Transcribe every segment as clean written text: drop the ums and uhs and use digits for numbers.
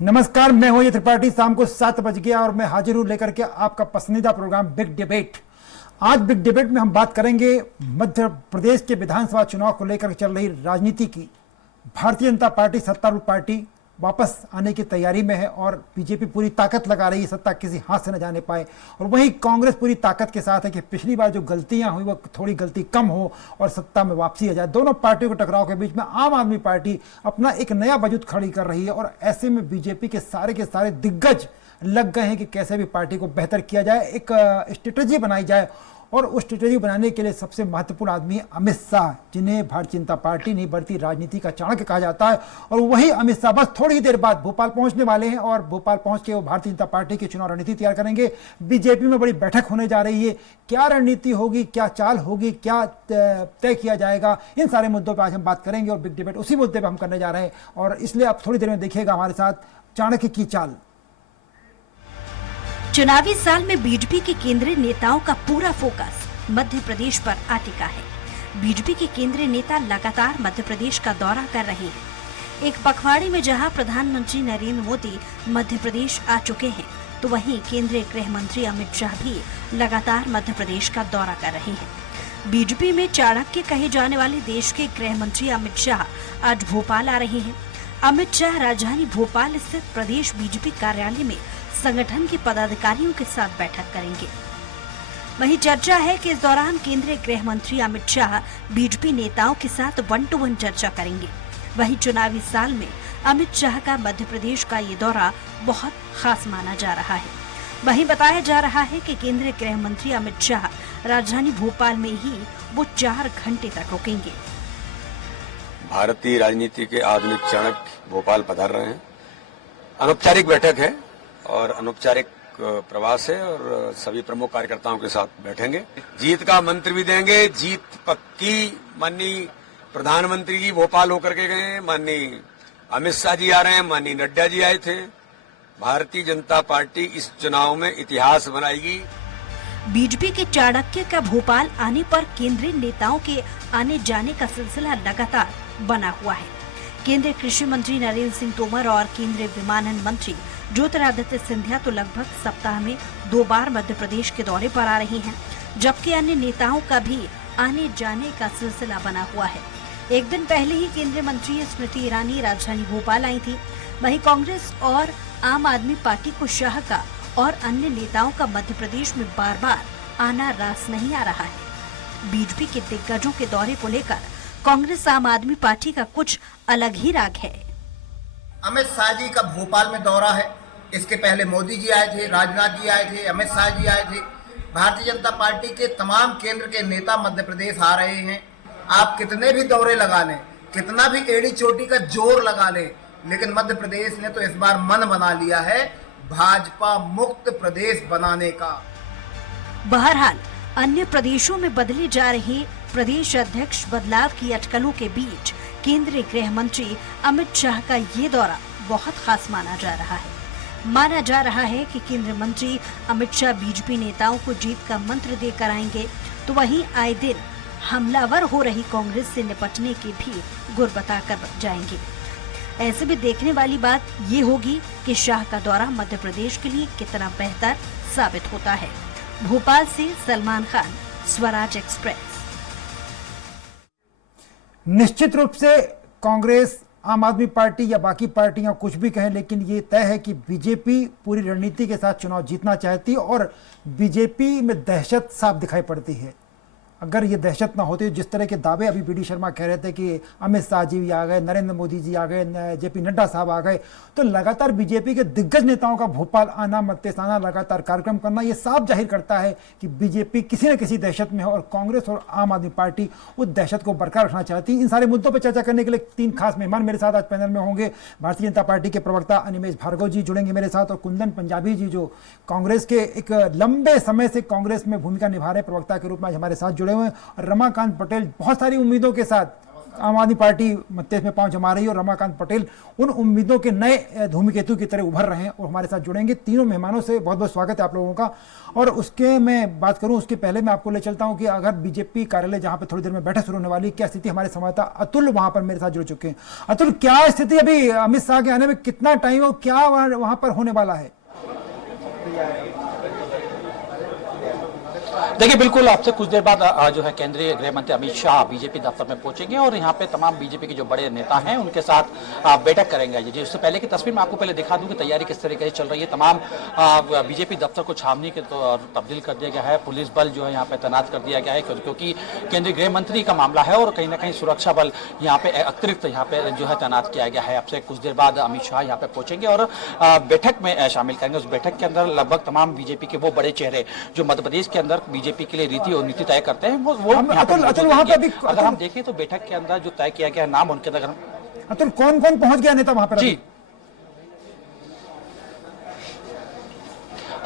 नमस्कार, मैं हूं ये त्रिपाठी। शाम को 7 बज गया और मैं हाजिर हूं लेकर के आपका पसंदीदा प्रोग्राम बिग डिबेट। आज बिग डिबेट में हम बात करेंगे मध्य प्रदेश के विधानसभा चुनाव को लेकर चल रही राजनीति की। भारतीय जनता पार्टी सत्तारूढ़ पार्टी वापस आने की तैयारी में है और बीजेपी पूरी ताकत लगा रही है सत्ता किसी हाथ से न जाने पाए, और वहीं कांग्रेस पूरी ताकत के साथ है कि पिछली बार जो गलतियां हुई वो थोड़ी गलती कम हो और सत्ता में वापसी आ जाए। दोनों पार्टियों के टकराव के बीच में आम आदमी पार्टी अपना एक नया वजूद खड़ी कर रही है और ऐसे में बीजेपी के सारे दिग्गज लग गए हैं कि कैसे भी पार्टी को बेहतर किया जाए, एक स्ट्रेटेजी बनाई जाए। और उस स्ट्रेटेजी बनाने के लिए सबसे महत्वपूर्ण आदमी है अमित शाह, जिन्हें भारतीय जनता पार्टी नहीं बढ़ती राजनीति का चाणक्य कहा जाता है। और वही अमित शाह बस थोड़ी ही देर बाद भोपाल पहुंचने वाले हैं और भोपाल पहुंच के वो भारतीय जनता पार्टी की चुनाव रणनीति तैयार करेंगे। बीजेपी में बड़ी बैठक होने जा रही है, क्या रणनीति होगी, क्या चाल होगी, क्या तय किया जाएगा, इन सारे मुद्दों पर आज हम बात करेंगे और बिग डिबेट उसी मुद्दे पर हम करने जा रहे हैं। और इसलिए आप थोड़ी देर में देखिएगा हमारे साथ चाणक्य की चाल। चुनावी साल में बीजेपी के केंद्रीय नेताओं का पूरा फोकस मध्य प्रदेश पर आ टिका है। बीजेपी के केंद्रीय नेता लगातार मध्य प्रदेश का दौरा कर रहे हैं। एक पखवाड़े में जहां प्रधानमंत्री नरेंद्र मोदी मध्य प्रदेश आ चुके हैं, तो वहीं केंद्रीय गृह मंत्री अमित शाह भी लगातार मध्य प्रदेश का दौरा कर रहे हैं। बीजेपी में चाणक्य कहे जाने वाले देश के गृह मंत्री अमित शाह आज भोपाल आ रहे हैं। अमित शाह राजधानी भोपाल स्थित प्रदेश बीजेपी कार्यालय में संगठन के पदाधिकारियों के साथ बैठक करेंगे। वहीं चर्चा है कि इस दौरान केंद्रीय गृह मंत्री अमित शाह बीजेपी नेताओं के साथ 1-to-1 चर्चा करेंगे। वहीं चुनावी साल में अमित शाह का मध्य प्रदेश का ये दौरा बहुत खास माना जा रहा है। वहीं बताया जा रहा है कि केंद्रीय गृह मंत्री अमित शाह राजधानी भोपाल में ही वो 4 घंटे तक रुकेंगे। भारतीय राजनीति के आधुनिक चाणक्य भोपाल पधार रहे हैं। अनौपचारिक बैठक है और अनौपचारिक प्रवास है और सभी प्रमुख कार्यकर्ताओं के साथ बैठेंगे। जीत का मंत्र भी देंगे। जीत पक्की। माननीय प्रधानमंत्री जी भोपाल होकर के गए, माननीय अमित शाह जी आ रहे हैं, माननीय नड्डा जी आए थे। भारतीय जनता पार्टी इस चुनाव में इतिहास बनाएगी। बीजेपी के चाणक्य का भोपाल आने पर केंद्रीय नेताओं के आने जाने का सिलसिला लगातार बना हुआ है। केंद्रीय कृषि मंत्री नरेंद्र सिंह तोमर और केंद्रीय विमानन मंत्री ज्योतिरादित्य सिंधिया तो लगभग सप्ताह में 2 बार मध्य प्रदेश के दौरे पर आ रहे हैं, जबकि अन्य नेताओं का भी आने जाने का सिलसिला बना हुआ है। एक दिन पहले ही केंद्रीय मंत्री स्मृति ईरानी राजधानी भोपाल आई थी। वहीं कांग्रेस और आम आदमी पार्टी को शाह का और अन्य नेताओं का मध्य प्रदेश में बार बार आना रास नहीं आ रहा है। बीजेपी के दिग्गजों के दौरे को लेकर कांग्रेस आम आदमी पार्टी का कुछ अलग ही राग है। अमित शाह जी का भोपाल में दौरा है। इसके पहले मोदी जी आए थे, राजनाथ जी आए थे, अमित शाह जी आए थे। भारतीय जनता पार्टी के तमाम केंद्र के नेता मध्य प्रदेश आ रहे हैं। आप कितने भी दौरे लगा लें, कितना भी एड़ी चोटी का जोर लगा लें, लेकिन मध्य प्रदेश ने तो इस बार मन बना लिया है भाजपा मुक्त प्रदेश बनाने का। बहरहाल अन्य प्रदेशों में बदले जा रहे प्रदेश अध्यक्ष बदलाव की अटकलों के बीच केंद्रीय गृह मंत्री अमित शाह का ये दौरा बहुत खास माना जा रहा है। माना जा रहा है कि केंद्रीय मंत्री अमित शाह बीजेपी नेताओं को जीत का मंत्र देकर आएंगे, तो वहीं आए दिन हमलावर हो रही कांग्रेस से निपटने के भी गुर बताकर जाएंगे। ऐसे में देखने वाली बात ये होगी कि शाह का दौरा मध्य प्रदेश के लिए कितना बेहतर साबित होता है। भोपाल से सलमान खान, स्वराज एक्सप्रेस। निश्चित रूप से कांग्रेस, आम आदमी पार्टी या बाकी पार्टियां कुछ भी कहें, लेकिन ये तय है कि बीजेपी पूरी रणनीति के साथ चुनाव जीतना चाहती है और बीजेपी में दहशत साफ दिखाई पड़ती है। अगर ये दहशत ना होती, जिस तरह के दावे अभी बीडी शर्मा कह रहे थे कि अमित शाह जी भी आ गए, नरेंद्र मोदी जी आ गए, जेपी नड्डा साहब आ गए, तो लगातार बीजेपी के दिग्गज नेताओं का भोपाल आना, मत्तेसाना, लगातार कार्यक्रम करना, ये साफ जाहिर करता है कि बीजेपी किसी न किसी दहशत में है और कांग्रेस और आम आदमी पार्टी उस दहशत को बरकरार रखना चाहती है। इन सारे मुद्दों पर चर्चा करने के लिए 3 खास मेहमान मेरे साथ आज पैनल में होंगे। भारतीय जनता पार्टी के प्रवक्ता अनिमेष भार्गव जी जुड़ेंगे मेरे साथ, और कुंदन पंजाबी जी जो कांग्रेस के एक लंबे समय से कांग्रेस में भूमिका निभा रहे प्रवक्ता के रूप में आज हमारे साथ जुड़े हुए हैं। रमाकांत पटेल बहुत सारी उम्मीदों के साथ आम आदमी पार्टी मध्य में पांव जमा रही है और रमाकांत पटेल उन उम्मीदों के नए धूमकेतु की तरह उभर रहे हैं और हमारे साथ जुड़ेंगे। तीनों मेहमानों से बहुत बहुत स्वागत है आप लोगों का। और उसके मैं बात करूं उसके पहले मैं आपको ले चलता हूं कि अगर बीजेपी कार्यालय जहां पे थोड़ी देर में बैठक शुरू होने वाली, क्या स्थिति, हमारे संवाददाता अतुल वहां पर मेरे साथ जुड़ चुके हैं। अतुल, क्या स्थिति अभी अमित शाह के आने में कितना टाइम और क्या वहां पर होने वाला है? देखिए, बिल्कुल आपसे कुछ देर बाद जो है केंद्रीय गृह मंत्री अमित शाह बीजेपी दफ्तर में पहुंचेंगे और यहाँ पे तमाम बीजेपी के जो बड़े नेता हैं उनके साथ बैठक करेंगे। जी, उससे पहले की तस्वीर मैं आपको पहले दिखा दूं कि तैयारी किस तरीके से चल रही है। तमाम बीजेपी दफ्तर को छावनी के तो तब्दील कर दिया गया है, पुलिस बल जो है यहाँ पे तैनात कर दिया गया है क्योंकि केंद्रीय गृह मंत्री का मामला है और कहीं ना कहीं सुरक्षा बल यहाँ पे अतिरिक्त यहाँ पे जो है तैनात किया गया है। आपसे कुछ देर बाद अमित शाह यहाँ पे पहुंचेंगे और बैठक में शामिल करेंगे। उस बैठक के अंदर लगभग तमाम बीजेपी के वो बड़े चेहरे जो मध्य प्रदेश के अंदर बीजेपी के लिए रीति और नीति तय करते हैं वो अगर हम देखें तो बैठक के अंदर जो तय किया गया है नाम उनके अंदर अतुल कौन कौन पहुंच गया नेता वहां पर? जी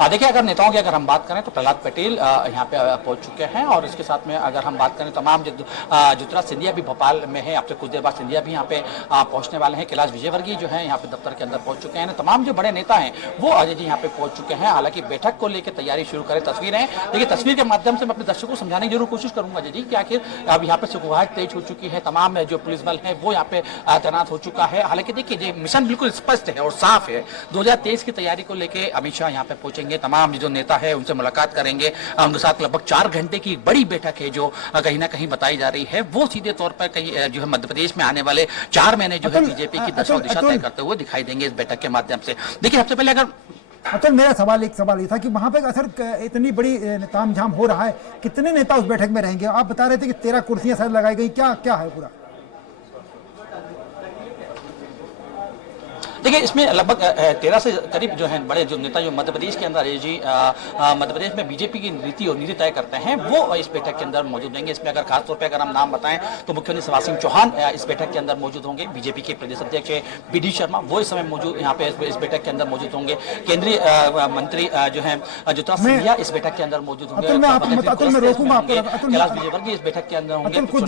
देखिए, अगर नेताओं की अगर हम बात करें तो प्रहलाद पटेल यहाँ पे पहुंच चुके हैं और इसके साथ में अगर हम बात करें तमाम ज्योतिराज सिंधिया भी भोपाल में है। आपसे कुछ देर बाद सिंधिया भी यहाँ पे पहुंचने वाले हैं। कैलाश विजयवर्गीय जो है यहाँ पे दफ्तर के अंदर पहुंच चुके हैं। तमाम जो बड़े नेता हैं वो अजय जी यहाँ पे पहुंच चुके हैं। हालांकि बैठक को लेकर तैयारी शुरू करें, तस्वीरें देखिए, तस्वीर के माध्यम से मैं अपने दर्शकों को समझाने की जरूर कोशिश करूंगा अजय जी कि आखिर अब यहाँ पे सुगबुगाहट तेज हो चुकी है। तमाम जो पुलिस बल है वो यहाँ पे तैनात हो चुका है। हालांकि देखिए, मिशन बिल्कुल स्पष्ट है और साफ है। 2023 की तैयारी को लेकर अमित शाह यहाँ पे पहुंचेंगे, तमाम जो नेता है उनसे मुलाकात करेंगे। उनके साथ लगभग 4 घंटे की एक बड़ी बैठक है जो कहीं ना कहीं बताई जा रही है। वो सीधे तौर पर कहीं जो है मध्य प्रदेश में आने वाले 4 महीने जो है बीजेपी की दशा दिशा तय करते हुए दिखाई देंगे इस बैठक के माध्यम से। देखिए, सबसे पहले अगर अतुल, मेरा एक सवाल ये था कि वहां पे असर इतनी बड़ी तामझाम हो रहा है, कितने नेता उस बैठक में रहेंगे? आप बता रहे थे कि 13 कुर्सियां शायद लगाई गई, क्या क्या है पूरा? देखिए, इसमें लगभग 13 से करीब जो है बड़े जो नेता जो मध्य प्रदेश के अंदर जी मध्य प्रदेश में बीजेपी की नीति और नीति तय करते हैं वो इस बैठक के अंदर मौजूद रहेंगे। इसमें अगर खासतौर पर अगर हम नाम बताएं तो मुख्यमंत्री शिवराज सिंह चौहान इस बैठक के अंदर मौजूद होंगे। बीजेपी के प्रदेश अध्यक्ष BD शर्मा वो इस समय मौजूद यहाँ पे इस बैठक के अंदर मौजूद होंगे। केंद्रीय मंत्री जो है ज्योतिराज सिंधिया इस बैठक के अंदर मौजूद होंगे। कैलाश विजयवर्गीय इस बैठक के अंदर होंगे। कुछ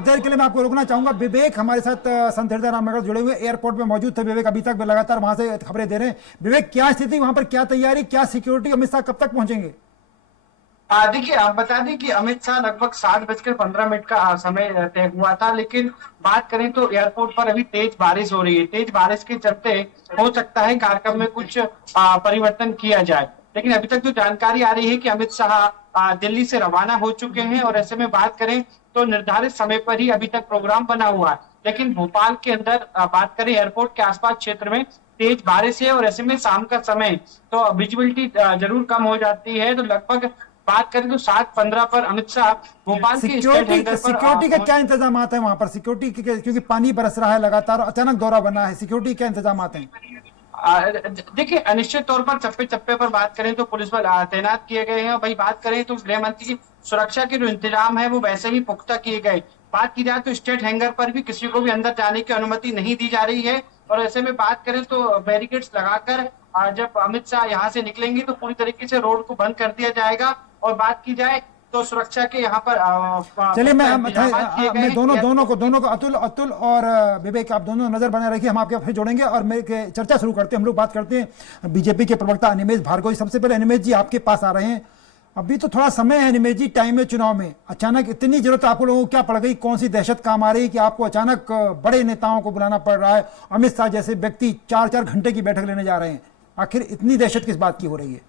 देर के लिए मैं आपको रोकना चाहूंगा। विवेक हमारे साथ संत हृदय रामनगर जुड़े हुए, एयरपोर्ट में मौजूद थे विवेक, अभी तक लगातार वहां से खबरें दे रहे हैं। विवेक, क्या स्थिति वहां पर, क्या तैयारी, क्या सिक्योरिटी, अमित शाह कब तक पहुंचेंगे? देखिए, आप बता दें कि अमित शाह लगभग 7:15 का समय तय हुआ था, लेकिन बात करें तो एयरपोर्ट पर अभी तेज बारिश हो रही है। तेज बारिश के चलते हो सकता है कार्यक्रम में कुछ परिवर्तन किया जाए, लेकिन अभी तक जो जानकारी आ रही है कि अमित शाह दिल्ली से रवाना हो चुके हैं और ऐसे में बात करें तो निर्धारित समय पर ही अभी तक प्रोग्राम बना हुआ है। लेकिन भोपाल के अंदर बात करें एयरपोर्ट के आसपास क्षेत्र में तेज बारिश है और ऐसे में शाम का समय तो विजिबिलिटी जरूर कम हो जाती है। तो लगभग बात करें तो 7:15 पर अमित शाह भोपाल के सिक्योरिटी का क्या इंतजाम है वहां पर? सिक्योरिटी क्योंकि पानी बरस रहा है लगातार, अचानक दौरा बना है, सिक्योरिटी क्या इंतजाम हैं? देखिए, अनिश्चित तौर पर चप्पे चप्पे पर बात करें तो पुलिस बल तैनात किए गए हैं। वही बात करें तो गृह मंत्री की सुरक्षा के जो इंतजाम है वो वैसे ही पुख्ता किए गए। बात की जाए तो स्टेट हैंगर पर भी किसी को भी अंदर जाने की अनुमति नहीं दी जा रही है और ऐसे में बात करें तो बैरिकेड्स लगाकर जब अमित शाह यहाँ से निकलेंगे तो पूरी तरीके से रोड को बंद कर दिया जाएगा। और बात की जाए तो सुरक्षा के यहाँ पर चलिए मैं दोनों को अतुल और विवेक, आप दोनों नजर बनाए रखिए, हम आपके फिर जोड़ेंगे और मैं चर्चा शुरू करते हैं। हम लोग बात करते हैं बीजेपी के प्रवक्ता अनिमेष भार्गव। सबसे पहले अनिमेष जी आपके पास आ रहे हैं, अभी तो थोड़ा समय है अनिमेष जी, टाइम है चुनाव में, अचानक इतनी जरूरत आप लोगों को क्या पड़ गई? कौन सी दहशत काम आ रही है कि आपको अचानक बड़े नेताओं को बुलाना पड़ रहा है? अमित शाह जैसे व्यक्ति 4-4 घंटे की बैठक लेने जा रहे हैं, आखिर इतनी दहशत किस बात की हो रही है?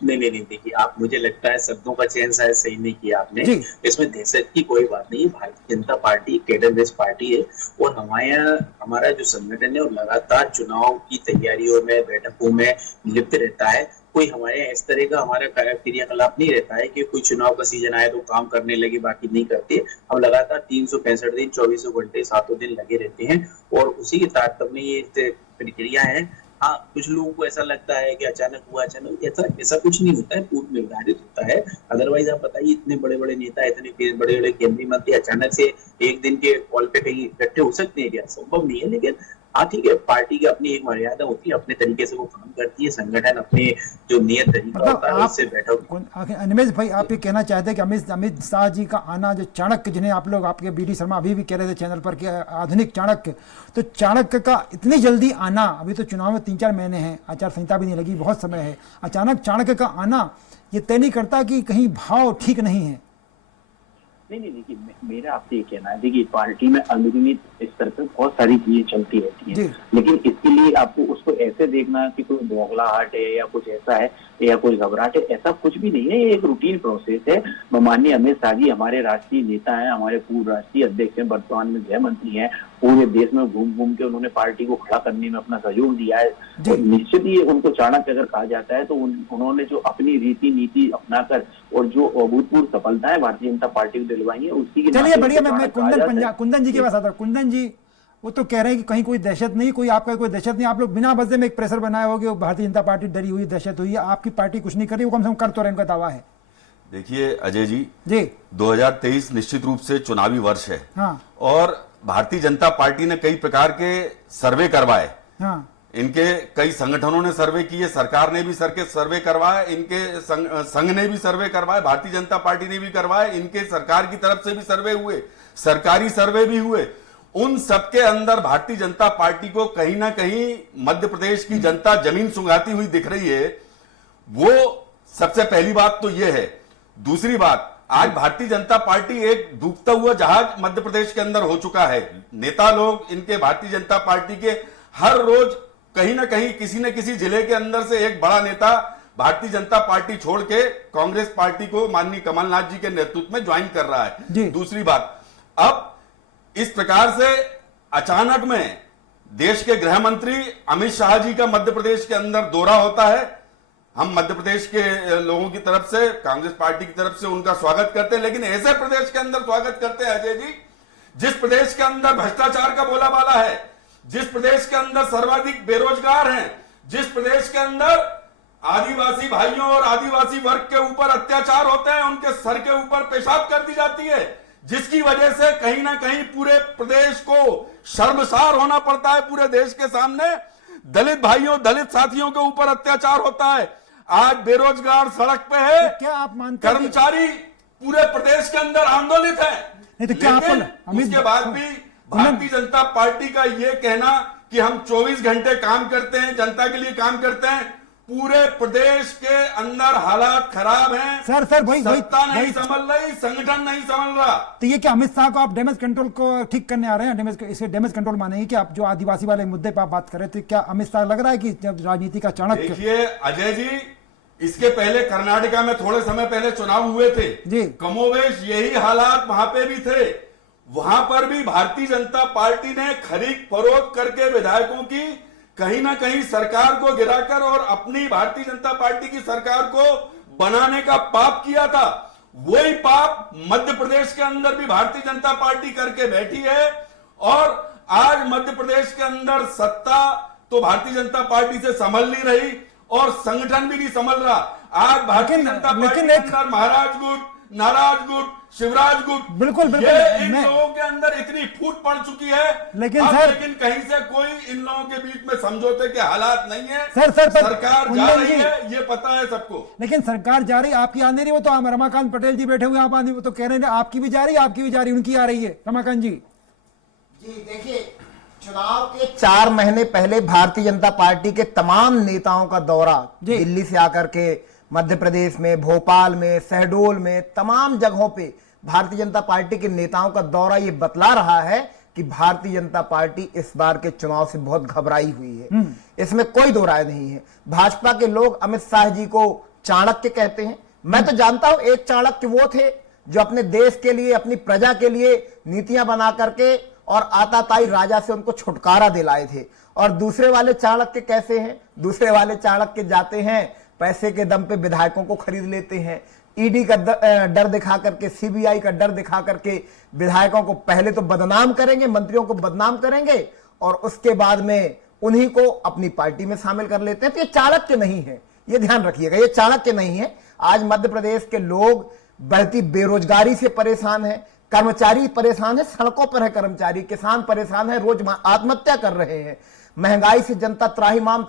नहीं, देखिए, आप मुझे लगता है शब्दों का चयन शायद सही नहीं किया आपने। इसमें दहशत की कोई बात नहीं है। Bharatiya Janata party cadre based party है और हमारा जो संगठन है वो लगातार चुनाव की तैयारियों में, बैठकों में लिप्त रहता है। कोई हमारे इस तरह का हमारा क्रियाकलाप नहीं रहता है कि कोई चुनाव का सीजन आए तो काम करने लगे बाकी नहीं करते। हम लगातार 365 दिन 24 घंटे 7 दिन लगे रहते हैं और उसी के तारतम्य ये प्रक्रिया है। हाँ, कुछ लोगों को ऐसा लगता है कि अचानक हुआ, अचानक ऐसा कुछ नहीं होता है, पूर्व निर्धारित होता है। अदरवाइज आप बताइए, इतने बड़े बड़े नेता, इतने बड़े केंद्रीय मंत्री अचानक से एक दिन के कॉल पे कहीं इकट्ठे हो सकते हैं क्या? संभव नहीं है। लेकिन हाँ ठीक है, पार्टी की अपनी एक मर्यादा होती है, अपने तरीके से वो काम करती है, संगठन अपने जो नियत तरीका मतलब होता है आप उससे बैठा। अनिमेश भाई, आप ये कहना चाहते हैं कि अमित शाह जी का आना, जो चाणक्य, जिन्हें आप लोग, आपके बीडी शर्मा अभी भी कह रहे थे चैनल पर कि आधुनिक चाणक्य, तो चाणक्य का इतनी जल्दी आना, अभी तो चुनाव में 3-4 महीने हैं, आचार संहिता भी नहीं लगी, बहुत समय है, अचानक चाणक्य का आना ये तय नहीं करता कि कहीं भाव ठीक नहीं है? नहीं, देखिए मेरा आपसे ये कहना है, देखिए पार्टी में अंदरूनी स्तर पर बहुत सारी चीजें चलती रहती हैं, लेकिन इसके लिए आपको उसको ऐसे देखना कि कोई बौखलाहट है या कुछ ऐसा है या कोई घबराहट है, ऐसा कुछ भी नहीं है। ये एक रूटीन प्रोसेस है। माननीय अमित शाह जी हमारे राष्ट्रीय नेता हैं, हमारे पूर्व राष्ट्रीय अध्यक्ष हैं, वर्तमान में गृह मंत्री हैं, पूरे देश में घूम घूम के उन्होंने पार्टी को खड़ा करने में अपना सहयोग दिया है। और निश्चित ही उनको चाणक्य अगर कहा जाता है तो उन्होंने जो अपनी रीति नीति अपनाकर और जो अभूतपूर्व सफलताएं भारतीय जनता पार्टी को दिलवाई है, उसी के चलिए बढ़िया, मैं कुंदन जी के पास आता हूँ। कुंदन जी, वो तो कह रहे हैं कि कहीं कोई दहशत नहीं, कोई आपका कोई दहशत नहीं, आप लोग बिना वजह में एक प्रेशर बनाए होगे, भारतीय जनता पार्टी डरी हुई, दहशत हुई है, आपकी पार्टी कुछ नहीं कर रही, वो कम से कम कर तो रहे, उनका दावा है। देखिए अजय जी 2023 निश्चित रूप से चुनावी वर्ष है। हाँ। और भारतीय जनता पार्टी ने कई प्रकार के सर्वे करवाए। हाँ। इनके कई संगठनों ने सर्वे किए, सरकार ने भी सर्वे करवाए, इनके संघ ने भी सर्वे करवाए, भारतीय जनता पार्टी ने भी करवाए, इनके सरकार की तरफ से भी सर्वे हुए, सरकारी सर्वे भी हुए। उन सबके अंदर भारतीय जनता पार्टी को कहीं ना कहीं मध्य प्रदेश की जनता जमीन सुंघाती हुई दिख रही है। वो सबसे पहली बात तो यह है। दूसरी बात, आज भारतीय जनता पार्टी एक डूबता हुआ जहाज मध्य प्रदेश के अंदर हो चुका है। नेता लोग इनके भारतीय जनता पार्टी के हर रोज कहीं ना कहीं किसी न किसी जिले के अंदर से एक बड़ा नेता भारतीय जनता पार्टी छोड़ के कांग्रेस पार्टी को माननीय कमलनाथ जी के नेतृत्व में ज्वाइन कर रहा है। दूसरी बात, अब इस प्रकार से अचानक में देश के गृह मंत्री अमित शाह जी का मध्य प्रदेश के अंदर दौरा होता है। हम मध्य प्रदेश के लोगों की तरफ से, कांग्रेस पार्टी की तरफ से उनका स्वागत करते हैं, लेकिन ऐसे प्रदेश के अंदर स्वागत करते हैं अजय जी जिस प्रदेश के अंदर भ्रष्टाचार का बोलाबाला है, जिस प्रदेश के अंदर सर्वाधिक बेरोजगार हैं, जिस प्रदेश के अंदर आदिवासी भाइयों और आदिवासी वर्ग के ऊपर अत्याचार होते हैं, उनके सर के ऊपर पेशाब कर दी जाती है, जिसकी वजह से कहीं ना कहीं पूरे प्रदेश को शर्मसार होना पड़ता है। पूरे देश के सामने दलित भाइयों, दलित साथियों के ऊपर अत्याचार होता है। आज बेरोजगार सड़क पे है, तो क्या आप मानते हैं कर्मचारी पूरे प्रदेश के अंदर आंदोलित है। नहीं तो क्या उसके बाद भी भारतीय जनता पार्टी का यह कहना कि हम 24 घंटे काम करते हैं, जनता के लिए काम करते हैं, पूरे प्रदेश के अंदर हालात खराब हैं। सर भाई सत्ता नहीं संभल रही, संगठन नहीं संभल रहा। तो ये क्या अमित शाह को आप डैमेज कंट्रोल को ठीक करने आ रहे हैं? इसे डैमेज कंट्रोल मानेंगे कि आप जो आदिवासी वाले मुद्दे पर आप बात कर रहे थे, क्या अमित शाह लग रहा है कि जब राजनीति का चाणक्य? देखिए अजय जी, इसके पहले कर्नाटका में थोड़े समय पहले चुनाव हुए थे जी, कमोवेश यही हालात वहां पे भी थे। वहां पर भी भारतीय जनता पार्टी ने खरीद फरोख्त करके विधायकों की कहीं ना कहीं सरकार को गिराकर और अपनी भारतीय जनता पार्टी की सरकार को बनाने का पाप किया था। वही पाप मध्य प्रदेश के अंदर भी भारतीय जनता पार्टी करके बैठी है। और आज मध्य प्रदेश के अंदर सत्ता तो भारतीय जनता पार्टी से संभल नहीं रही और संगठन भी नहीं संभल रहा। आज भारतीय जनता पार्टी के अंदर महाराज गुट, नाराज गुट, शिवराज गुट, बिल्कुल इन लोगों के अंदर इतनी फूट पड़ चुकी है। लेकिन कहीं से कोई इन लोगों के बीच में समझौते के हालात नहीं है। सरकार जा रही है, ये पता है सबको। लेकिन सरकार जा रही, आपकी आ नहीं रही। वो तो रमाकांत पटेल जी बैठे हुए आप वो तो कह रहे हैं आपकी भी जा रही है, आपकी भी जा रही है, उनकी आ रही है। रमाकांत जी देखिए, चुनाव के 4 महीने पहले भारतीय जनता पार्टी के तमाम नेताओं का दौरा दिल्ली से आकर के मध्य प्रदेश में, भोपाल में, शहडोल में, तमाम जगहों पे भारतीय जनता पार्टी के नेताओं का दौरा ये बतला रहा है कि भारतीय जनता पार्टी इस बार के चुनाव से बहुत घबराई हुई है। इसमें कोई दो राय नहीं है। भाजपा के लोग अमित शाह जी को चाणक्य कहते हैं। मैं तो जानता हूं एक चाणक्य वो थे जो अपने देश के लिए, अपनी प्रजा के लिए नीतियां बना करके और आताताई राजा से उनको छुटकारा दिलाए थे। और दूसरे वाले चाणक्य कैसे हैं? दूसरे वाले चाणक्य जाते हैं, पैसे के दम पे विधायकों को खरीद लेते हैं, ईडी का डर दिखा करके, सीबीआई का डर दिखा करके विधायकों को पहले तो बदनाम करेंगे, मंत्रियों को बदनाम करेंगे और उसके बाद में उन्हीं को अपनी पार्टी में शामिल कर लेते हैं। तो ये चाणक्य नहीं है, ये ध्यान रखिएगा, ये चाणक्य नहीं है। आज मध्य प्रदेश के लोग बढ़ती बेरोजगारी से परेशान हैं, कर्मचारी परेशान है, सड़कों पर है कर्मचारी, किसान परेशान है, रोज आत्महत्या कर रहे हैं, महंगाई से जनता त्राहिमाम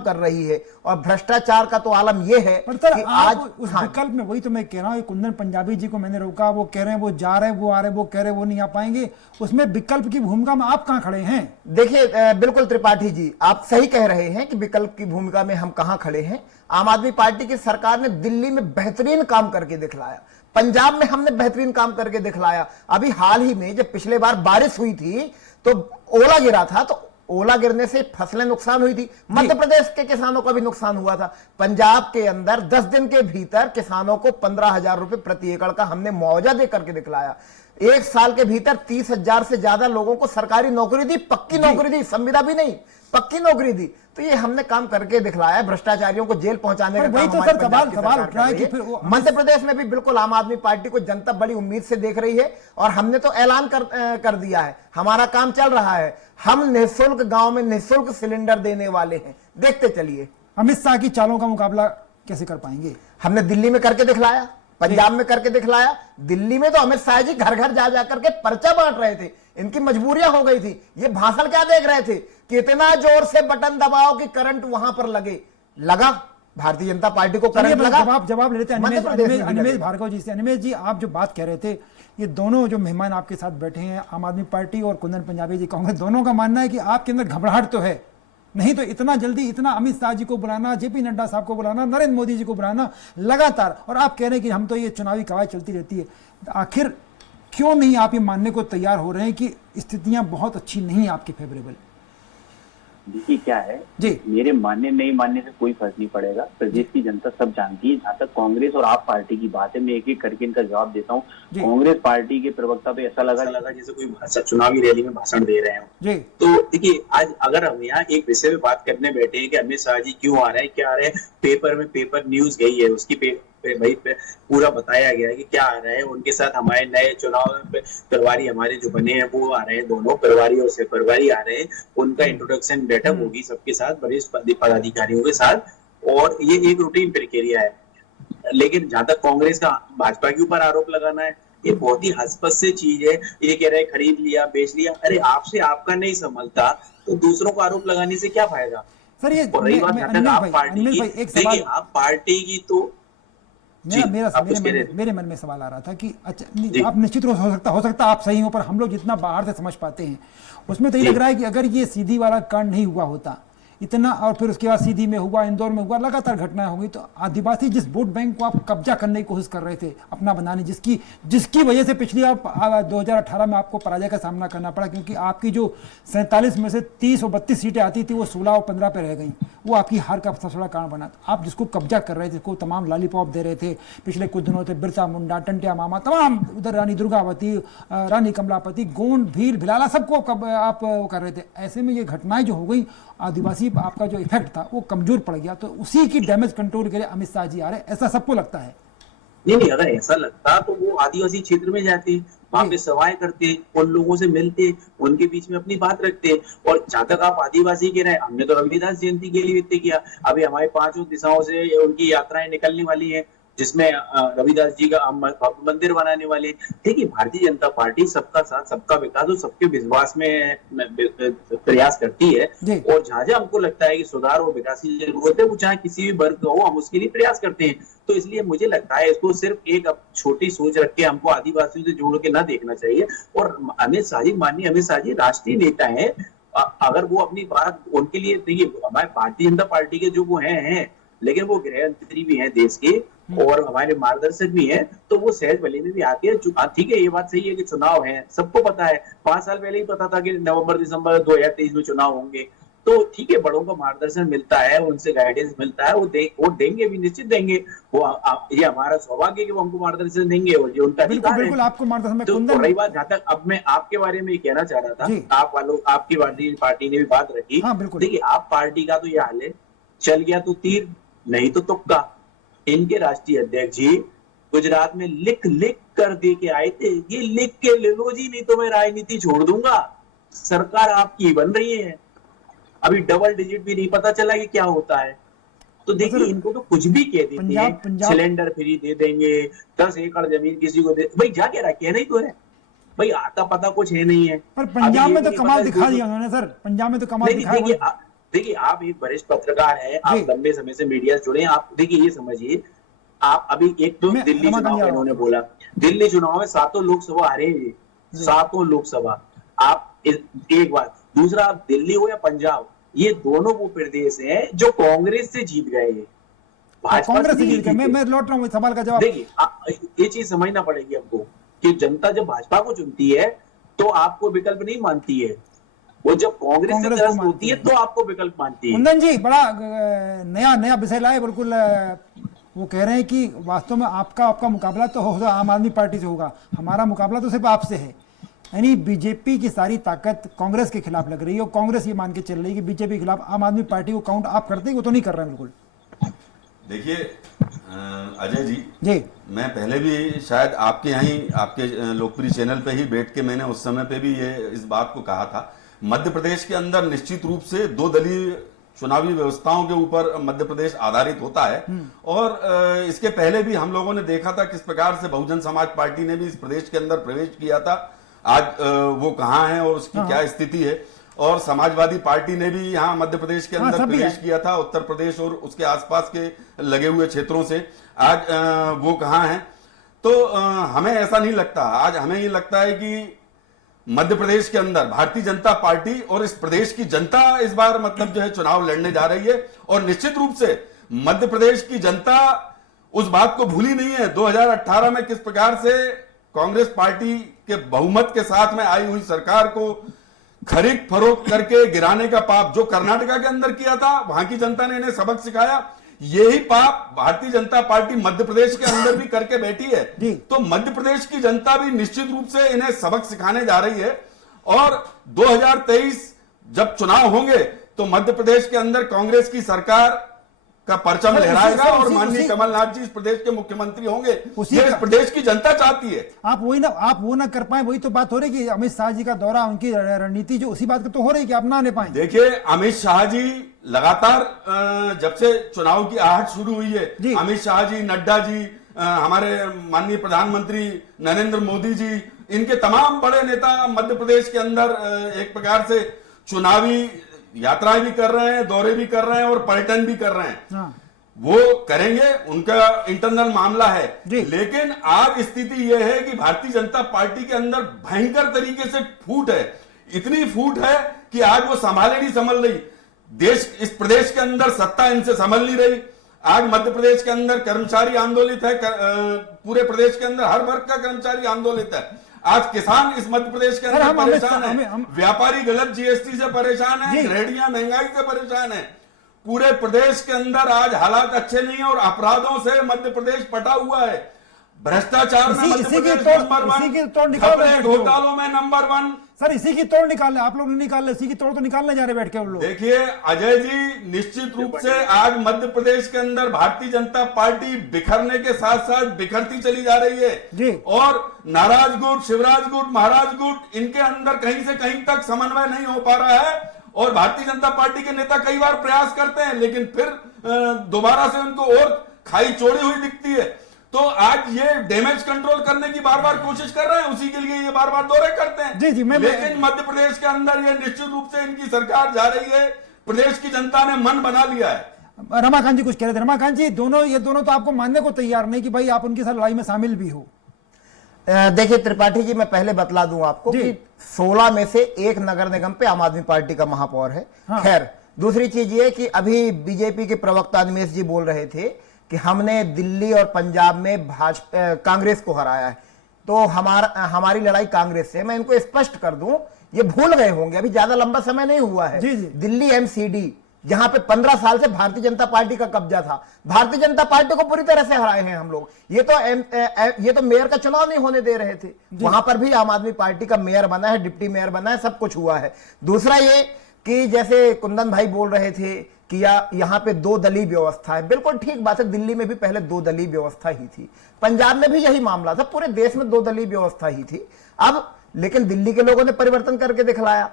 कर रही है, और भ्रष्टाचार का तो आलम यह है कि आज उस विकल्प में, वही तो मैं कह रहा हूँ, कुंदन पंजाबी जी को मैंने रोका, वो कह रहे हैं वो जा रहे हैं, वो आ रहे हैं, वो कह रहे हैं वो नहीं आ पाएंगे, उसमें विकल्प की भूमिका में आप कहां खड़े हैं? देखिए बिल्कुल त्रिपाठी जी, आप सही कह रहे हैं कि विकल्प की भूमिका में हम कहां खड़े हैं। आम आदमी पार्टी की सरकार ने दिल्ली में बेहतरीन काम करके दिखलाया, पंजाब में हमने बेहतरीन काम करके दिखलाया। अभी हाल ही में जब पिछले बार बारिश हुई थी तो ओला गिरा था, तो ओला गिरने से फसलें नुकसान हुई थी, मध्य प्रदेश के किसानों का भी नुकसान हुआ था। पंजाब के अंदर 10 दिन के भीतर किसानों को 15,000 रुपए प्रति एकड़ का हमने मुआवजा दे करके दिखलाया। 1 साल के भीतर 30,000 से ज्यादा लोगों को सरकारी नौकरी दी, पक्की नौकरी दी, संविदा भी नहीं, पक्की नौकरी दी। तो ये हमने काम करके दिखलाया। भ्रष्टाचारियों को जेल पहुंचाने का काम तो सर सवाल उठ रहा है कि फिर मध्य प्रदेश में भी बिल्कुल आम आदमी पार्टी को जनता बड़ी उम्मीद से देख रही है, और हमने तो ऐलान कर दिया है, हमारा काम चल रहा है, हम निःशुल्क गांव में निःशुल्क सिलेंडर देने वाले हैं। देखते चलिए अमित शाह की चालों का मुकाबला कैसे कर पाएंगे? हमने दिल्ली में करके दिखलाया, पंजाब में करके दिखलाया। दिल्ली में तो अमित शाह जी घर घर जा जाकर के पर्चा बांट रहे थे, इनकी मजबूरियां हो गई थी। ये भाषण क्या देख रहे थे कि इतना जोर से बटन दबाओ कि करंट वहां पर लगा। भारतीय जनता पार्टी को करंट लगा। जवाब ले लेते हैं अनिमेष भार्गव जी से। अनिमेष जी, आप जो बात कह रहे थे, ये दोनों जो मेहमान आपके साथ बैठे हैं, आम आदमी पार्टी और कुंदन पंजाबी जी, कांग्रेस, दोनों का मानना है कि आपके अंदर घबराहट तो है, नहीं तो इतना जल्दी इतना अमित शाह जी को बुलाना, जेपी नड्डा साहब को बुलाना, नरेंद्र मोदी जी को बुलाना लगातार, और आप कह रहे हैं कि हम तो ये चुनावी कवायद चलती रहती है। आखिर क्यों नहीं आप ये मानने को तैयार हो रहे हैं कि स्थितियां बहुत अच्छी नहीं है आपके फेवरेबल? देखिए क्या है जी, मेरे मानने नहीं मानने से कोई फर्क नहीं पड़ेगा, प्रदेश की जनता सब जानती है। जहाँ तक कांग्रेस और आप पार्टी की बात है, मैं एक एक करके इनका जवाब देता हूँ। कांग्रेस पार्टी के प्रवक्ता तो ऐसा लगा जैसे कोई चुनावी रैली में भाषण दे रहे हो। तो देखिए, आज अगर हम यहाँ एक विषय पे बात करने बैठे हैं कि अमित शाह जी क्यों आ रहे हैं, क्या आ रहे हैं, पेपर न्यूज गई है, उसकी भाई पूरा बताया गया है कि क्या आ रहा है। उनके साथ हमारे नए चुनाव प्रभारी हमारे जो बने हैं वो आ रहे हैं, दोनों प्रभारी और सह प्रभारी आ रहे हैं। उनका इंट्रोडक्शन बैठक होगी सबके साथ, वरिष्ठ पदाधिकारियों के साथ, और ये एक रूटीन प्रक्रिया है। लेकिन जहां तक कांग्रेस का भाजपा के ऊपर आरोप लगाना है, ये बहुत ही हास्यास्पद से चीज है। ये कह रहे हैं खरीद लिया, बेच लिया। अरे आपसे आपका नहीं संभलता तो दूसरों को आरोप लगाने से क्या फायदा सर? ये रही बात आप पार्टी की, देखिए आप पार्टी की तो मेरे मन में सवाल आ रहा था कि अच्छा, आप निश्चित रूप से हो सकता आप सही हो, पर हम लोग जितना बाहर से समझ पाते हैं उसमें तो ये लग रहा है कि अगर ये सीधी वाला कांड नहीं हुआ होता इतना, और फिर उसके बाद सीधी में हुआ, इंदौर में हुआ, लगातार घटनाएं हो गई, तो आदिवासी जिस वोट बैंक को आप कब्जा करने की कोशिश कर रहे थे अपना बनाने, जिसकी वजह से पिछली बार 2018 में आपको पराजय का सामना करना पड़ा, क्योंकि आपकी जो 47 में से 30 और 32 सीटें आती थी वो 16 और 15 पे रह गई, वो आपकी हार का सबसे बड़ा कारण बना। आप जिसको कब्जा कर रहे थे, जिसको तमाम लॉलीपॉप दे रहे थे पिछले कुछ दिनों से, बिरसा मुंडा, टंटिया मामा, तमाम उधर रानी दुर्गावती, रानी कमलापति, गोंड, भील, भिलाला, सबको आप वो कर रहे थे। ऐसे में ये घटनाएं जो हो गई, आदिवासी आपका जो इफेक्ट था वो कमजोर पड़ गया, तो उसी की डैमेज कंट्रोल के लिए अमित शाह जी आ रहे, ऐसा सबको लगता है? नहीं, अगर ऐसा लगता तो वो आदिवासी क्षेत्र में जाते, वहां पे सभाएं करते, उन लोगों से मिलते, उनके बीच में अपनी बात रखते। और जहां तक आप आदिवासी के रहे, हमने तो रविदास जयंती के लिए व्यक्त किया। अभी हमारे 5 दिशाओं से उनकी यात्राएं निकलने वाली है, जिसमें रविदास जी का मंदिर बनाने वाले। देखिए, भारतीय जनता पार्टी सबका साथ, सबका विकास और सबके विश्वास में प्रयास करती है, और जहां जहां हमको लगता है कि सुधार और विकास की जरूरत है, वो चाहे किसी भी वर्ग का हो, हम उसके लिए प्रयास करते हैं। तो इसलिए मुझे लगता है इसको सिर्फ एक छोटी सोच रख के हमको आदिवासियों से जोड़ के ना देखना चाहिए। और अमित शाह जी, माननीय अमित शाह जी राष्ट्रीय नेता है, अगर वो अपनी बात उनके लिए, देखिए हमारे भारतीय जनता पार्टी के जो वो हैं, लेकिन वो गृह मंत्री भी हैं देश के, और हमारे मार्गदर्शक भी हैं, तो वो सहज भले में भी आके, ठीक है ये बात सही है कि चुनाव है, सबको पता है, 5 साल पहले ही पता था कि नवंबर दिसंबर 2023 में चुनाव होंगे। तो ठीक है, बड़ों का मार्गदर्शन मिलता है, उनसे गाइडेंस मिलता है, वो देंगे भी, निश्चित देंगे। ये हमारा सौभाग्य है कि वो हमको मार्गदर्शन देंगे, और ये उनका अधिकार है। आपको मार्गदर्शन। तो रही बात, जहां तक अब मैं आपके बारे में कहना चाह रहा था, आपकी पार्टी ने भी बात रखी। देखिए, आप पार्टी का तो ये हाल है, चल गया तो तीर, नहीं तो तुक्का। इनके राष्ट्रीय अध्यक्ष जी गुजरात में लिख कर दे के आए थे, ये लिख के ले लो जी, नहीं तो मैं राजनीति छोड़ दूंगा। सरकार आपकी बन रही है, अभी डबल डिजिट भी नहीं पता चला कि क्या होता है। तो देखिए, इनको तो कुछ भी कह देते हैं, सिलेंडर फ्री दे देंगे, 10 एकड़ जमीन किसी को दे, भाई जा के रहा, कहना ही तो है। भाई आता पता कुछ है नहीं है। पर पंजाब अभी में ये तो नहीं कमाल पता दिखा दिया उन्होंने सर, पंजाब में तो कमाल नहीं, दिखाया। देखिए आप एक वरिष्ठ पत्रकार हैं, आप लंबे समय से मीडिया से जुड़े हैं। आप देखिए ये समझिए, आप अभी एक तो दिल्ली चुनाव का इन्होंने बोला, दिल्ली चुनाव में 7 लोकसभा हारे हैं, 7 लोकसभा। आप एक बात, दूसरा आप दिल्ली हो या पंजाब, ये दोनों वो प्रदेश हैं जो कांग्रेस से जीत गए हैं, कांग्रेस से जीत गए। मैं लौट रहा हूँ सवाल का जवाब। देखिए ये चीज समझना पड़ेगी हमको कि जनता जब भाजपा को चुनती है तो आपको विकल्प नहीं मानती है, वो जब कांग्रेस से तरस होती है तो आपको विकल्प मानती है। कुंदन जी बड़ा नया विषय लाए, बिल्कुल वो कह रहे हैं कि वास्तव में आपका मुकाबला तो होगा आम आदमी पार्टी से होगा, हमारा मुकाबला तो सिर्फ आपसे है। यानी बीजेपी की सारी ताकत कांग्रेस के खिलाफ लग रही है और कांग्रेस ये मान के चल रही है कि बीजेपी के खिलाफ आम आदमी पार्टी को काउंट आप करते हैं, वो तो नहीं कर रहे हैं बिल्कुल। देखिए अजय जी, मैं पहले भी शायद आपके यहाँ ही आपके लोकप्रिय चैनल पे ही बैठ के मैंने उस समय पे भी इस बात को कहा था। मध्य प्रदेश के अंदर निश्चित रूप से 2 दलीय चुनावी व्यवस्थाओं के ऊपर मध्य प्रदेश आधारित होता है और इसके पहले भी हम लोगों ने देखा था किस प्रकार से बहुजन समाज पार्टी ने भी इस प्रदेश के अंदर प्रवेश किया था। आज वो कहाँ है और उसकी क्या स्थिति है, और समाजवादी पार्टी ने भी यहाँ मध्य प्रदेश के अंदर प्रवेश किया था, उत्तर प्रदेश और उसके आसपास के लगे हुए क्षेत्रों से। आज वो कहाँ हैं? तो हमें ऐसा नहीं लगता। आज हमें ये लगता है कि मध्य प्रदेश के अंदर भारतीय जनता पार्टी और इस प्रदेश की जनता इस बार मतलब जो है चुनाव लड़ने जा रही है और निश्चित रूप से मध्य प्रदेश की जनता उस बात को भूली नहीं है 2018 में किस प्रकार से कांग्रेस पार्टी के बहुमत के साथ में आई हुई सरकार को खरीद फरोख्त करके गिराने का पाप जो कर्नाटका के अंदर किया था, वहां की जनता ने इन्हें सबक सिखाया। यही पाप भारतीय जनता पार्टी मध्य प्रदेश के अंदर भी करके बैठी है। तो मध्य प्रदेश की जनता भी निश्चित रूप से इन्हें सबक सिखाने जा रही है और 2023 जब चुनाव होंगे तो मध्य प्रदेश के अंदर कांग्रेस की सरकार का परचम लहराएगा और माननीय कमलनाथ जी इस प्रदेश के मुख्यमंत्री होंगे। ये इस प्रदेश की जनता चाहती है। आप वो ना कर पाए, वही तो बात हो रही कि अमित शाह जी का दौरा, उनकी रणनीति जो उसी बात की तो हो रही कि आप ना आने पाए। देखिए अमित शाह जी लगातार जब से चुनाव की आहट शुरू हुई है, अमित शाह जी, नड्डा जी, हमारे माननीय प्रधानमंत्री नरेंद्र मोदी जी, इनके तमाम बड़े नेता मध्य प्रदेश के अंदर एक प्रकार से चुनावी यात्राएं भी कर रहे हैं, दौरे भी कर रहे हैं और पर्यटन भी कर रहे हैं। वो करेंगे, उनका इंटरनल मामला है। लेकिन आज स्थिति यह है कि भारतीय जनता पार्टी के अंदर भयंकर तरीके से फूट है। इतनी फूट है कि आज वो संभाले नहीं संभल रही। इस प्रदेश के अंदर सत्ता इनसे संभल नहीं रही। आज मध्य प्रदेश के अंदर कर्मचारी आंदोलित है, पूरे प्रदेश के अंदर हर वर्ग का कर्मचारी आंदोलित है। आज किसान इस मध्य प्रदेश के अंदर परेशान है, व्यापारी गलत जीएसटी से परेशान है, रेहड़ियां महंगाई से परेशान है। पूरे प्रदेश के अंदर आज हालात अच्छे नहीं है और अपराधों से मध्य प्रदेश पटा हुआ है। भ्रष्टाचार में मध्य प्रदेश नंबर 1, घोटालों में नंबर 1। सर इसी की तोड़ निकाल, आप लोग नहीं निकाल रहे, इसी की तोड़ तो निकालने जा रहे बैठ के उन लोग। देखिए अजय जी, निश्चित रूप से आज मध्य प्रदेश के अंदर भारतीय जनता पार्टी बिखरने के साथ साथ बिखरती चली जा रही है और नाराज गुट, शिवराज गुट, महाराज गुट, इनके अंदर कहीं से कहीं तक समन्वय नहीं हो पा रहा है और भारतीय जनता पार्टी के नेता कई बार प्रयास करते हैं लेकिन फिर दोबारा से उनको और खाई चौड़ी हुई दिखती है। तो आज ये डैमेज कंट्रोल करने की बार बार कोशिश कर रहे हैं, उसी के लिए ये बार बार दौरे करते हैं। लेकिन मध्य प्रदेश के अंदर ये निश्चित रूप से इनकी सरकार जा रही है, प्रदेश की जनता ने मन बना लिया है। रमाकांत जी कुछ कह रहे थे। रमाकांत जी, ये दोनों तो आपको मानने को तैयार नहीं कि भाई आप उनके साथ लड़ाई में शामिल भी हो। देखिए त्रिपाठी जी, मैं पहले बतला दूं आपको कि 16 में से 1 नगर निगम पे आम आदमी पार्टी का महापौर है। खैर, दूसरी चीज ये कि अभी बीजेपी के प्रवक्ता निमेश जी बोल रहे थे कि हमने दिल्ली और पंजाब में कांग्रेस को हराया है, तो हमारी लड़ाई कांग्रेस से। मैं इनको स्पष्ट कर दूं, ये भूल गए होंगे, अभी ज्यादा लंबा समय नहीं हुआ है। दिल्ली एमसीडी जहां पे 15 साल से भारतीय जनता पार्टी का कब्जा था, भारतीय जनता पार्टी को पूरी तरह से हराए हैं हम लोग। ये तो मेयर का चुनाव नहीं होने दे रहे थे, वहां पर भी आम आदमी पार्टी का मेयर बना है, डिप्टी मेयर बना है, सब कुछ हुआ है। दूसरा ये कि जैसे कुंदन भाई बोल रहे थे कि यहाँ पे 2 दलीय व्यवस्था है, बिल्कुल ठीक बात है। दिल्ली में भी पहले 2 दलीय व्यवस्था ही थी, पंजाब में भी यही मामला था, पूरे देश में 2 दलीय व्यवस्था ही थी। अब लेकिन दिल्ली के लोगों ने परिवर्तन करके दिखलाया,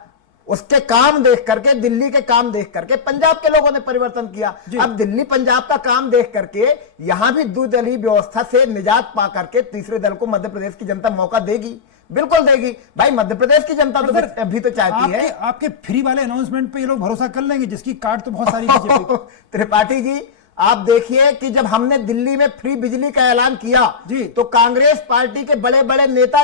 उसके काम देख करके, दिल्ली के काम देख करके पंजाब के लोगों ने परिवर्तन किया। अब दिल्ली पंजाब का काम देख करके यहां भी 2 दलीय व्यवस्था से निजात पा करके तीसरे दल को मध्य प्रदेश की जनता मौका देगी, बिल्कुल देगी भाई। मध्य प्रदेश की जनता तो भी तो चाहती है। आपके फ्री वाले अनाउंसमेंट पे ये लोग भरोसा कर लेंगे, जिसकी कार्ड तो बहुत सारी बीजेपी। त्रिपाठी जी आप देखिए कि जब हमने दिल्ली में फ्री बिजली का ऐलान किया जी, तो कांग्रेस पार्टी के बड़े बड़े नेता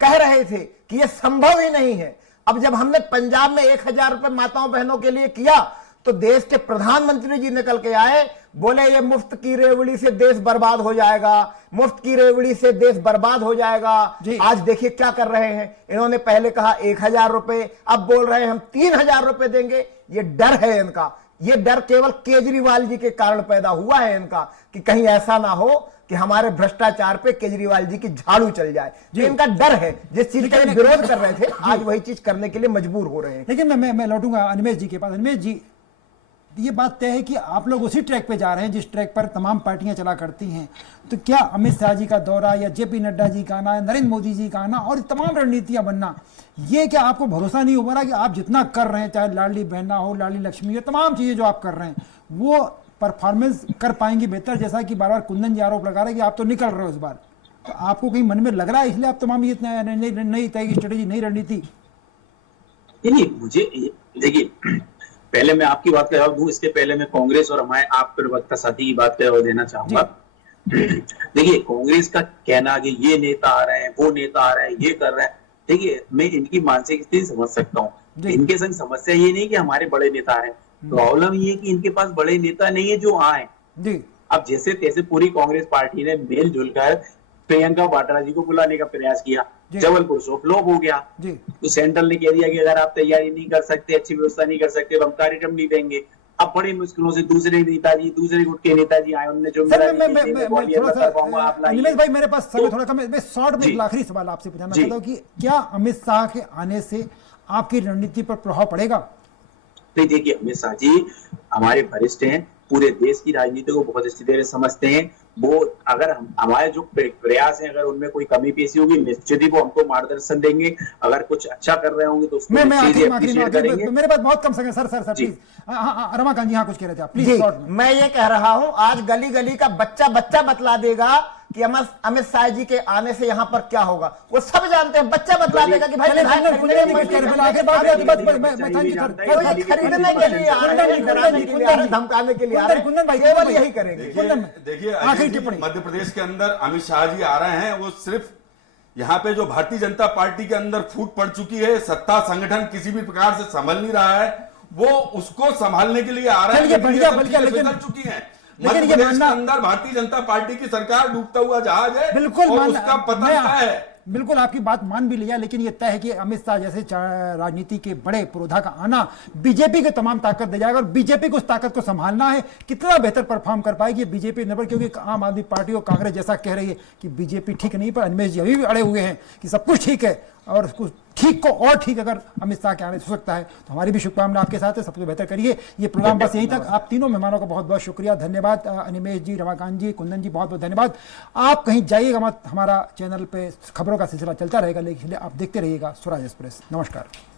कह रहे थे कि यह संभव ही नहीं है। अब जब हमने पंजाब में 1000 रुपए माताओं बहनों के लिए किया तो देश के प्रधानमंत्री जी निकल के आए, बोले ये मुफ्त की रेवड़ी से देश बर्बाद हो जाएगा, मुफ्त की रेवड़ी से देश बर्बाद हो जाएगा। आज देखिए क्या कर रहे हैं, इन्होंने पहले कहा 1000 रुपए, अब बोल रहे हैं हम 3000 रुपए देंगे। ये डर है इनका, ये डर केवल केजरीवाल जी के कारण पैदा हुआ है इनका कि कहीं ऐसा ना हो कि हमारे भ्रष्टाचार पे केजरीवाल जी की झाड़ू चल जाए। जो इनका डर है, जिस चीज का विरोध कर रहे थे आज वही चीज करने के लिए मजबूर हो रहे हैं। लेकिन मैं लौटूंगा अनिमेश जी के पास। अनिमेश जी, ये बात तय है कि आप लोग उसी ट्रैक पे जा रहे हैं जिस ट्रैक पर तमाम पार्टियां चला करती हैं, तो क्या अमित शाह जी का दौरा या जेपी नड्डा जी का आना, नरेंद्र मोदी जी का आना और तमाम रणनीतियां बनना, ये क्या आपको भरोसा नहीं हो रहा कि आप जितना कर रहे हैं, चाहे लाडली बहना हो, लाडली लक्ष्मी हो, तमाम चीजें जो आप कर रहे हैं वो परफॉर्मेंस कर पाएंगे बेहतर? जैसा कि बार बार कुंदन जी आरोप लगा रहे हैं कि आप तो निकल रहे हो इस बार, तो आपको कहीं मन में लग रहा है इसलिए आप तमाम ये नई तय की स्ट्रेटेजी, नई रणनीति? नहीं, मुझे देखिए पहले मैं आपकी बात कर दूं, इसके पहले मैं कांग्रेस और हमारे आप प्रवक्ता साथी की बात कर देना चाहूंगा। देखिए कांग्रेस का कहना कि ये नेता आ रहे हैं, वो नेता आ रहे हैं, ये कर रहे हैं, देखिए मैं इनकी मानसिक स्थिति समझ सकता हूँ। इनके संग समस्या ये नहीं कि हमारे बड़े नेता आ रहे हैं, प्रॉब्लम ये है कि इनके पास बड़े नेता नहीं है जो आए। अब जैसे तैसे पूरी कांग्रेस पार्टी ने मिलजुल कर प्रियंका वाड्रा जी को बुलाने का प्रयास किया, जबलपुर से फ्लॉप हो गया। तो सेंट्रल ने कह दिया कि अगर आप तैयारी नहीं कर सकते, अच्छी व्यवस्था नहीं कर सकते तो हम कार्यक्रम नहीं देंगे। अब बड़ी मुश्किलों से दूसरे नेताजी, दूसरे गुट के नेताजी आए, उन्होंने जो अनिमेश भाई मेरे पास समय थोड़ा कम है, मैं शॉर्ट में एक आखिरी सवाल आपसे पूछना चाहता हूँ कि क्या अमित शाह के आने से आपकी रणनीति पर प्रभाव पड़ेगा? नहीं, देखिए अमित शाह जी हमारे वरिष्ठ हैं, पूरे देश की राजनीति को बहुत अच्छी तरह समझते हैं। वो अगर हमारे जो प्रयास हैं अगर उनमें कोई कमी पेशी होगी निश्चित ही वो हमको मार्गदर्शन देंगे। अगर कुछ अच्छा कर रहे होंगे तो उसको मैं मेरे पास बहुत कम समय। Sir please. रमाकांत जी हाँ कुछ कह रहे थे आप, प्लीज। मैं ये कह रहा हूं आज गली गली का बच्चा बतला देगा कि अमित शाह जी के आने से यहाँ पर क्या होगा, वो सब जानते हैं। बच्चा बतला देगा कि भाई खरीदने के लिए आ रहे हैं, डराने के लिए आ रहे हैं, धमकाने के लिए आ रहे हैं, केवल यही करेंगे। देखिए मध्य प्रदेश के अंदर अमित शाह जी आ रहे हैं, वो सिर्फ यहाँ पे जो भारतीय जनता पार्टी के अंदर फूट पड़ चुकी है, सत्ता संगठन किसी भी प्रकार से संभल नहीं रहा है, वो उसको संभालने के लिए आ रहे हैं। बदल चुकी है मध्य प्रदेश के अंदर भारतीय जनता पार्टी की सरकार डूबता हुआ जहाज है, बिल्कुल और उसका पतन है। बिल्कुल आपकी बात मान भी लिया, लेकिन ये तय है कि अमित शाह जैसे राजनीति के बड़े पुरोधा का आना बीजेपी को तमाम ताकत दे जाएगा और बीजेपी को उस ताकत को संभालना है। कितना बेहतर परफॉर्म कर पाएगी बीजेपी निर्भर, क्योंकि आम आदमी पार्टी और कांग्रेस जैसा कह रही है कि बीजेपी ठीक नहीं, पर अनिमेश जी अभी भी अड़े हुए हैं कि सब कुछ ठीक है और उसको ठीक को और ठीक अगर अमित शाह के आने से हो सकता है। तो हमारी भी शुभकामना आपके साथ है, सबसे बेहतर करिए। ये प्रोग्राम बस यहीं तक। आप तीनों मेहमानों का बहुत बहुत शुक्रिया, धन्यवाद। अनिमेश जी, रमाकांत जी, कुंदन जी, बहुत बहुत धन्यवाद। आप कहीं जाइएगा मत, हमारा चैनल पे खबरों का सिलसिला चलता रहेगा, लेकिन आप देखते रहिएगा स्वराज एक्सप्रेस। नमस्कार।